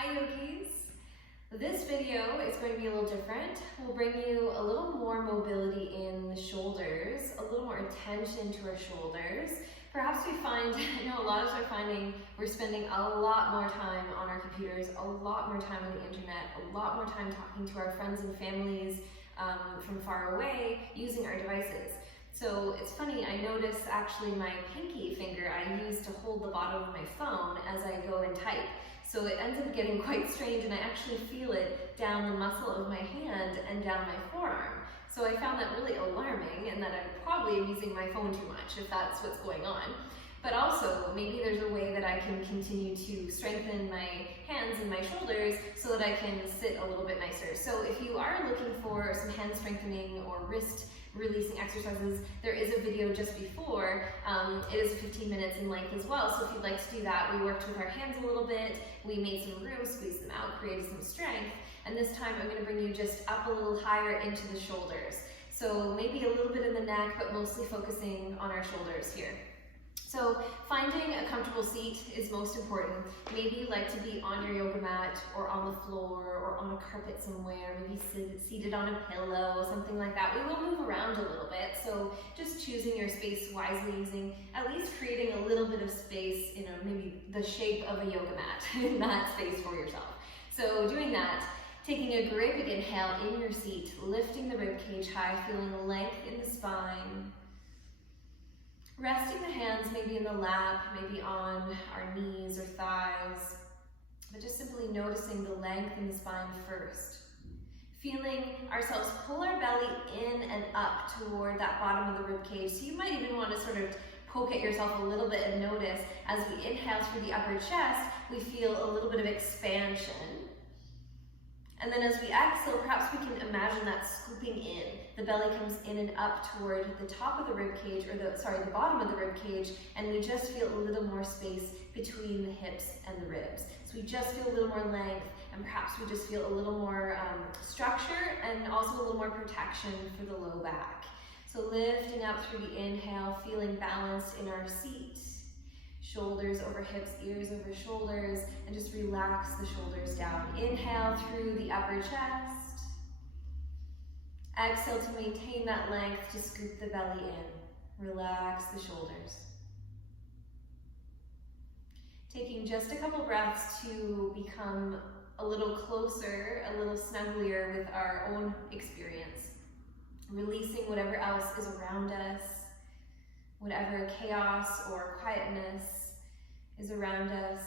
Hi yogis! This video is going to be a little different. We'll bring you a little more mobility in the shoulders, a little more attention to our shoulders. Perhaps we find, I know a lot of us are finding we're spending a lot more time on our computers, a lot more time on the internet, a lot more time talking to our friends and families from far away, using our devices. So it's funny, I notice actually my pinky finger I use to hold the bottom of my phone as I go and type. So it ends up getting quite strange, and I actually feel it down the muscle of my hand and down my forearm. So I found that really alarming, and that I probably am using my phone too much if that's what's going on. But also, maybe there's a way that I can continue to strengthen my hands and my shoulders so that I can sit a little bit nicer. So if you are looking for some hand strengthening or wrist releasing exercises, there is a video just before. It is 15 minutes in length as well, so if you'd like to do that, we worked with our hands a little bit, we made some room, squeezed them out, created some strength, and this time I'm going to bring you just up a little higher into the shoulders. So maybe a little bit in the neck, but mostly focusing on our shoulders here. So finding a comfortable seat is most important. Maybe you like to be on your yoga mat or on the floor or on a carpet somewhere, maybe seated on a pillow, something like that. We will move around a little bit, so just choosing your space wisely, using at least creating a little bit of space, maybe the shape of a yoga mat in that space for yourself. So doing that, taking a great big inhale in your seat, lifting the rib cage high, feeling length in the spine. Resting the hands maybe in the lap, maybe on our knees or thighs, but just simply noticing the length in the spine first. Feeling ourselves pull our belly in and up toward that bottom of the rib cage. So you might even want to sort of poke at yourself a little bit and notice as we inhale through the upper chest, we feel a little bit of expansion. And then as we exhale, perhaps we can imagine that scooping in. The belly comes in and up toward the top of the rib cage, or the bottom of the rib cage, and we just feel a little more space between the hips and the ribs. So we just feel a little more length, and perhaps we just feel a little more structure and also a little more protection for the low back. So lifting up through the inhale, feeling balanced in our seat. Shoulders over hips, ears over shoulders, and just relax the shoulders down. Inhale through the upper chest. Exhale to maintain that length, to scoop the belly in. Relax the shoulders. Taking just a couple breaths to become a little closer, a little snugglier with our own experience. Releasing whatever else is around us, whatever chaos or quietness is around us.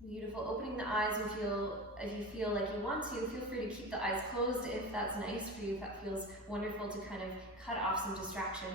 Beautiful. Opening the eyes if you feel like you want to. Feel free to keep the eyes closed if that's nice for you, if that feels wonderful to kind of cut off some distraction.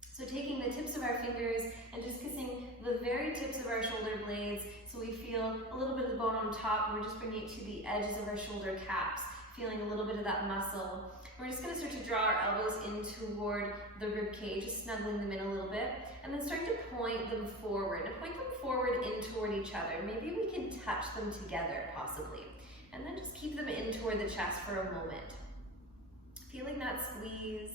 So taking the tips of our fingers and just kissing the very tips of our shoulder blades so we feel a little bit of the bone on top, and we're just bringing it to the edges of our shoulder caps, feeling a little bit of that muscle. We're just going to start to draw our elbows in toward the rib cage, just snuggling them in a little bit, and then start to point them forward. And point them forward in toward each other. Maybe we can touch them together, possibly. And then just keep them in toward the chest for a moment. Feeling that squeeze.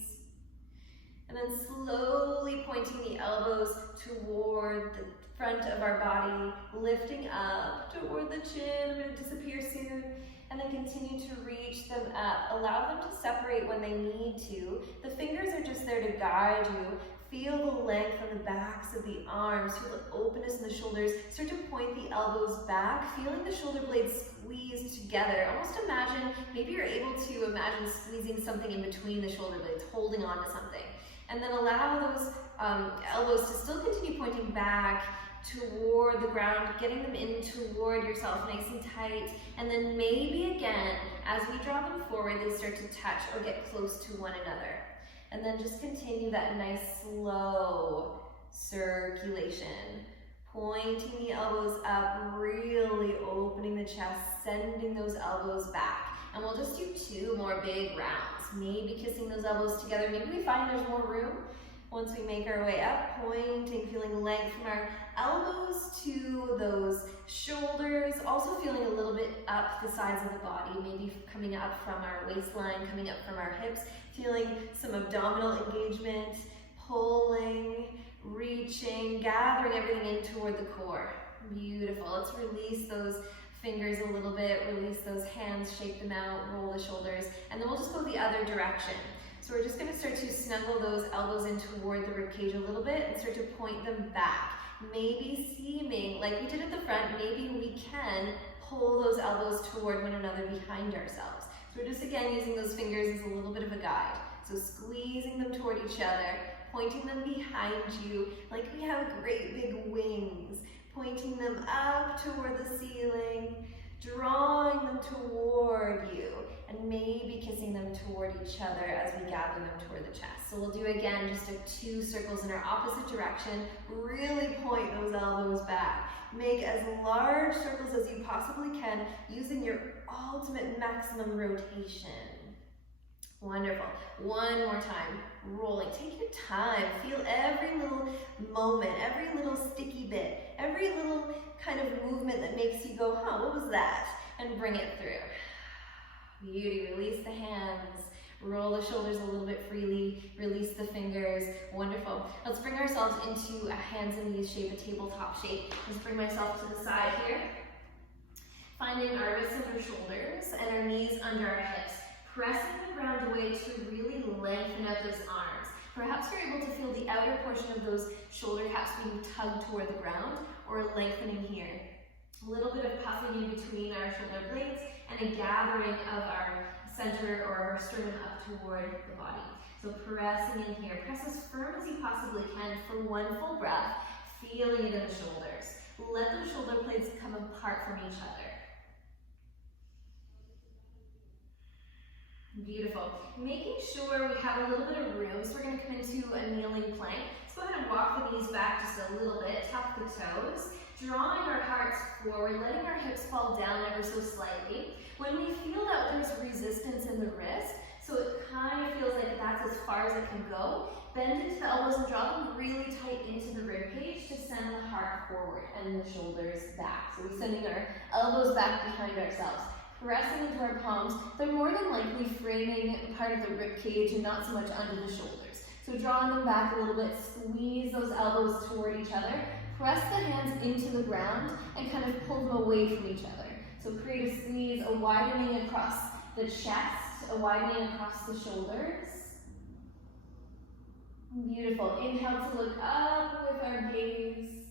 And then slowly pointing the elbows toward the front of our body, lifting up toward the chin. I'm going to disappear soon. And then continue to reach them up. Allow them to separate when they need to. The fingers are just there to guide you. Feel the length on the backs of the arms. Feel the openness in the shoulders. Start to point the elbows back, feeling the shoulder blades squeeze together. Almost imagine, maybe you're able to imagine squeezing something in between the shoulder blades, holding on to something. And then allow those elbows to still continue pointing back toward the ground, getting them in toward yourself nice and tight, and then maybe again, as we draw them forward, they start to touch or get close to one another. And then just continue that nice slow circulation, pointing the elbows up, really opening the chest, sending those elbows back. And we'll just do 2 more big rounds, maybe kissing those elbows together. Maybe we find there's more room. Once we make our way up, pointing, feeling length from our elbows to those shoulders, also feeling a little bit up the sides of the body, maybe coming up from our waistline, coming up from our hips, feeling some abdominal engagement, pulling, reaching, gathering everything in toward the core. Beautiful. Let's release those fingers a little bit, release those hands, shake them out, roll the shoulders, and then we'll just go the other direction. So we're just going to start to snuggle those elbows in toward the ribcage a little bit and start to point them back. Maybe seeming like we did at the front, maybe we can pull those elbows toward one another behind ourselves. So we're just again using those fingers as a little bit of a guide. So squeezing them toward each other, pointing them behind you like we have great big wings, pointing them up toward the ceiling, drawing them toward you, and maybe kissing them toward each other as we gather them toward the chest. So we'll do again just 2 circles in our opposite direction. Really point those elbows back. Make as large circles as you possibly can using your ultimate maximum rotation. Wonderful. One more time. Rolling. Take your time. Feel every little moment, every little sticky bit, every little kind of movement that makes you go, huh, what was that? And bring it through. Beauty. Release the hands. Roll the shoulders a little bit freely. Release the fingers. Wonderful. Let's bring ourselves into a hands and knees shape, a tabletop shape. Let's bring myself to the side here. Finding our wrists under shoulders and our knees under our hips. Pressing the ground away to really lengthen out those arms. Perhaps you're able to feel the outer portion of those shoulder caps being tugged toward the ground or lengthening here. A little bit of puffing in between our shoulder blades and a gathering of our center or our sternum up toward the body. So pressing in here. Press as firm as you possibly can for 1 full breath, feeling it in the shoulders. Let the shoulder blades come apart from each other. Beautiful. Making sure we have a little bit of room, so we're going to come into a kneeling plank. Let's go ahead and walk the knees back just a little bit, tuck the toes, drawing our hearts forward, letting our hips fall down ever so slightly. When we feel that there's resistance in the wrist, so it kind of feels like that's as far as it can go, bend into the elbows and draw them really tight into the rib cage to send the heart forward and the shoulders back. So we're sending our elbows back behind ourselves. Pressing into our palms, they're more than likely framing part of the rib cage and not so much under the shoulders. So drawing them back a little bit, squeeze those elbows toward each other, press the hands into the ground and kind of pull them away from each other. So create a squeeze, a widening across the chest, a widening across the shoulders. Beautiful. Inhale to look up with our gaze.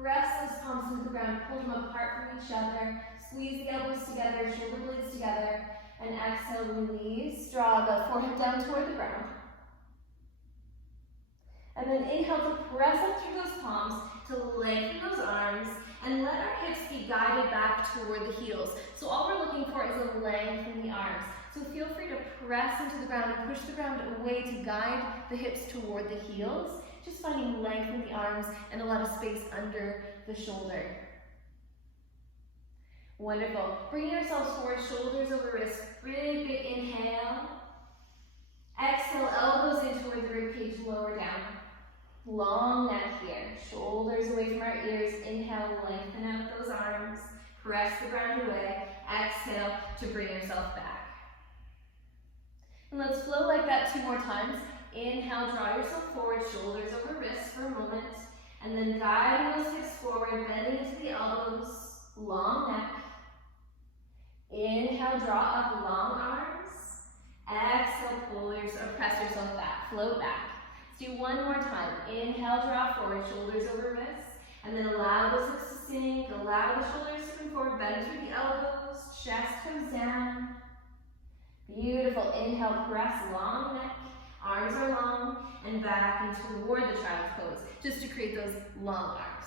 Press those palms into the ground, pull them apart from each other. Squeeze the elbows together, shoulder blades together, and exhale, release. Draw the forehead down toward the ground. And then inhale to press up through those palms, to lengthen those arms, and let our hips be guided back toward the heels. So all we're looking for is a length in the arms. So feel free to press into the ground and push the ground away to guide the hips toward the heels. Just finding length in the arms and a lot of space under the shoulder. Wonderful. Bringing ourselves forward, shoulders over wrists. Really big inhale. Exhale, elbows in toward the ribcage, lower down. Long neck here. Shoulders away from our ears. Inhale, lengthen out those arms. Press the ground away. Exhale to bring yourself back. And let's flow like that 2 more times. Inhale, draw yourself forward, shoulders over wrists for a moment. And then guiding those hips forward, bending into the elbows, long neck. Inhale, draw up long arms. Exhale, press yourself back, float back. Let's do 1 more time. Inhale, draw forward, shoulders over wrists. And then allow those hips to sink, allow the shoulders to come forward, bend through the elbows, chest comes down. Beautiful. Inhale, press long neck. Arms are long and back and toward the child's pose, just to create those long arms.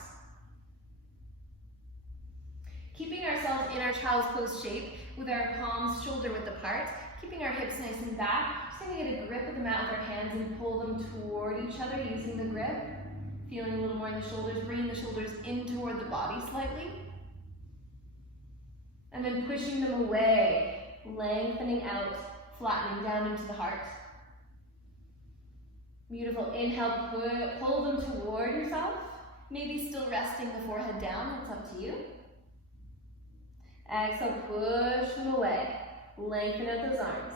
Keeping ourselves in our child's pose shape with our palms shoulder width apart, keeping our hips nice and back, just going to get a grip of them out with our hands and pull them toward each other using the grip. Feeling a little more in the shoulders, bringing the shoulders in toward the body slightly. And then pushing them away, lengthening out, flattening down into the heart. Beautiful. Inhale, pull them toward yourself. Maybe still resting the forehead down, that's up to you. Exhale, push them away. Lengthen out those arms.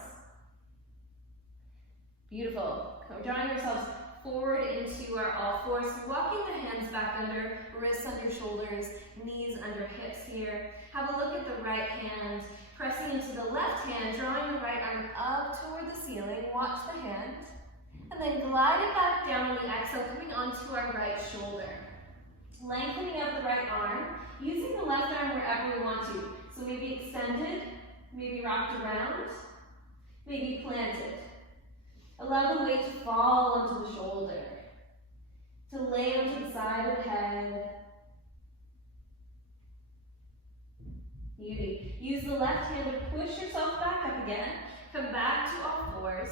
Beautiful. Drawing yourselves forward into our all fours, walking the hands back under, wrists under shoulders, knees under hips here. Have a look at the right hand, pressing into the left hand, drawing the right arm up toward the ceiling. Watch the hand. And then glide it back down on the exhale, coming onto our right shoulder. Lengthening out the right arm, using the left arm wherever we want to. So maybe extended, maybe wrapped around, maybe planted. Allow the weight to fall onto the shoulder, to lay onto the side of the head. Beauty. Use the left hand to push yourself back up again. Come back to all fours.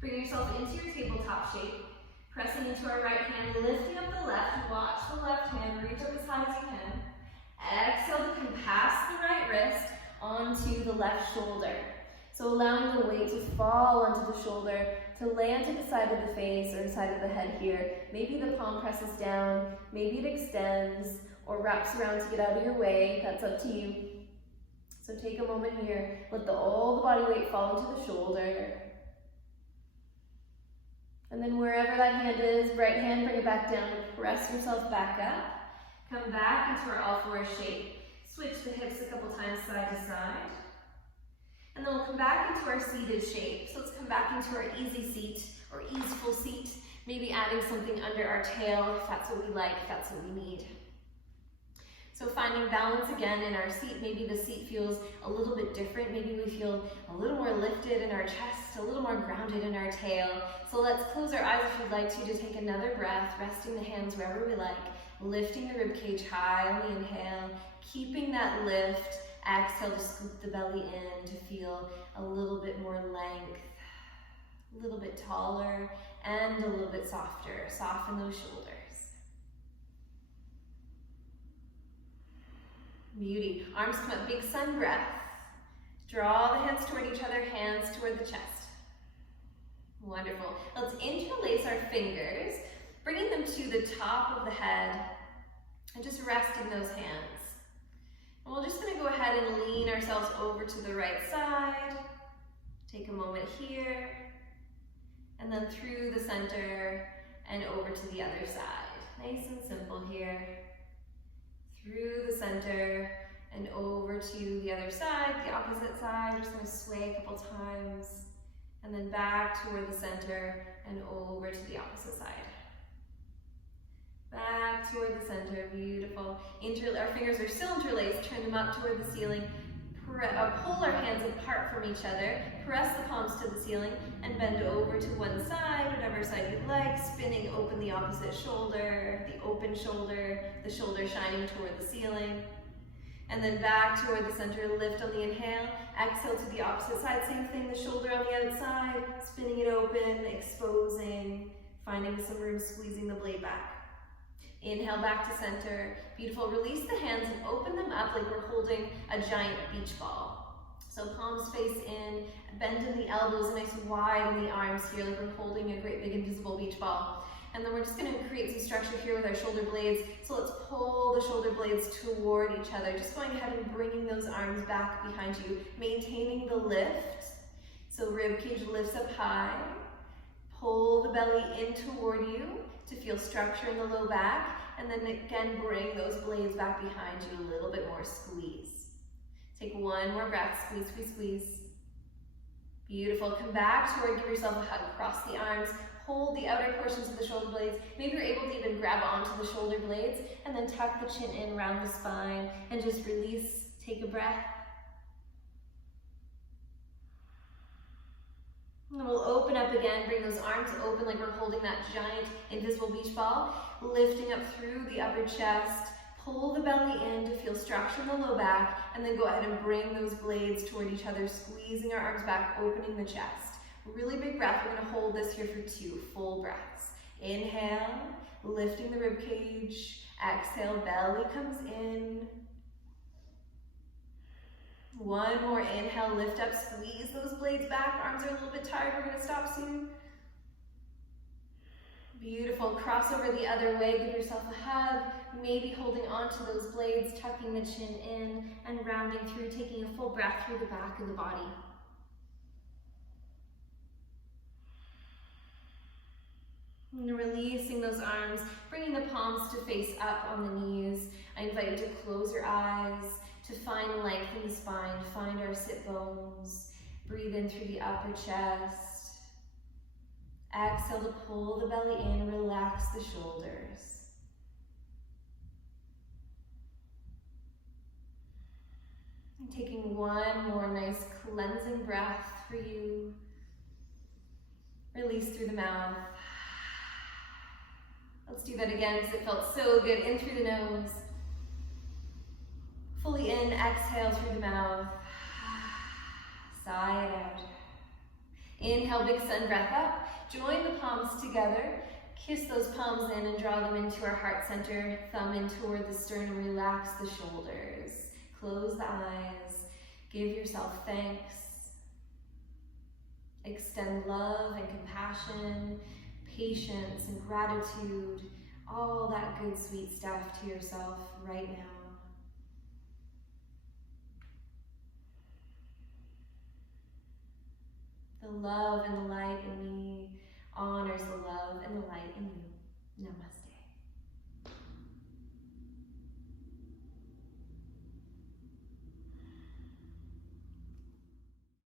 Bring yourself into your tabletop shape. Pressing into our right hand, lifting up the left. Watch the left hand, reach up as high as you can. Exhale to come past the right wrist onto the left shoulder. So allowing the weight to fall onto the shoulder, to land to the side of the face or the side of the head here. Maybe the palm presses down, maybe it extends or wraps around to get out of your way. That's up to you. So take a moment here, let all the body weight fall into the shoulder. And then wherever that hand is, right hand, bring it back down, press yourself back up. Come back into our all fours shape. Switch the hips a couple times side to side. And then we'll come back into our seated shape. So let's come back into our easy seat or easeful seat. Maybe adding something under our tail if that's what we like, if that's what we need. So finding balance again in our seat. Maybe the seat feels a little bit different. Maybe we feel a little more lifted in our chest, a little more grounded in our tail. So let's close our eyes if you'd like to take another breath, resting the hands wherever we like, lifting the ribcage high on the inhale, keeping that lift. Exhale to scoop the belly in to feel a little bit more length, a little bit taller, and a little bit softer. Soften those shoulders. Beauty. Arms come up, big sun breath. Draw the hands toward each other, hands toward the chest. Wonderful. Let's interlace our fingers, bringing them to the top of the head, and just resting those hands. And we're just going to go ahead and lean ourselves over to the right side. Take a moment here, and then through the center and over to the other side. Nice and simple here. Through the center and over to the other side, the opposite side. Just going to sway a couple times, and then back toward the center and over to the opposite side. Back toward the center, beautiful. Our fingers are still interlaced, turn them up toward the ceiling. Pull our hands apart from each other, press the palms to the ceiling, and bend over to one side, whatever side you like, spinning open the opposite shoulder, the open shoulder, the shoulder shining toward the ceiling. And then back toward the center, lift on the inhale, exhale to the opposite side, same thing, the shoulder on the outside, spinning it open, exposing, finding some room, squeezing the blade back. Inhale back to center. Beautiful. Release the hands and open them up like we're holding a giant beach ball. So palms face in, bend in the elbows, nice and wide in the arms here like we're holding a great big invisible beach ball. And then we're just going to create some structure here with our shoulder blades. So let's pull the shoulder blades toward each other. Just going ahead and bringing those arms back behind you, maintaining the lift. So rib cage lifts up high. Pull the belly in toward you to feel structure in the low back, and then again bring those blades back behind you, a little bit more squeeze. Take one more breath, squeeze, squeeze, squeeze. Beautiful. Come back toward, give yourself a hug, cross the arms, hold the outer portions of the shoulder blades. Maybe you're able to even grab onto the shoulder blades, and then tuck the chin in around the spine, and just release, take a breath. And we'll open up again, bring those arms open like we're holding that giant invisible beach ball, lifting up through the upper chest, pull the belly in to feel structure in the low back, and then go ahead and bring those blades toward each other, squeezing our arms back, opening the chest. Really big breath. We're going to hold this here for 2 full breaths. Inhale, lifting the rib cage. Exhale, belly comes in. One more inhale, lift up, squeeze those blades back. Arms are a little bit tired, we're going to stop soon. Beautiful, cross over the other way, give yourself a hug, maybe holding onto those blades, tucking the chin in and rounding through, taking a full breath through the back of the body. And releasing those arms, bringing the palms to face up on the knees. I invite you to close your eyes, to find length in the spine, find our sit bones. Breathe in through the upper chest. Exhale to pull the belly in, relax the shoulders. And taking one more nice cleansing breath for you. Release through the mouth. Let's do that again because it felt so good. In through the nose. Fully in, exhale through the mouth. Sigh it out. Inhale, big sun breath up. Join the palms together. Kiss those palms in and draw them into our heart center. Thumb in toward the sternum. Relax the shoulders. Close the eyes. Give yourself thanks. Extend love and compassion, patience and gratitude, all that good sweet stuff to yourself right now. The love and the light in me honors the love and the light in you.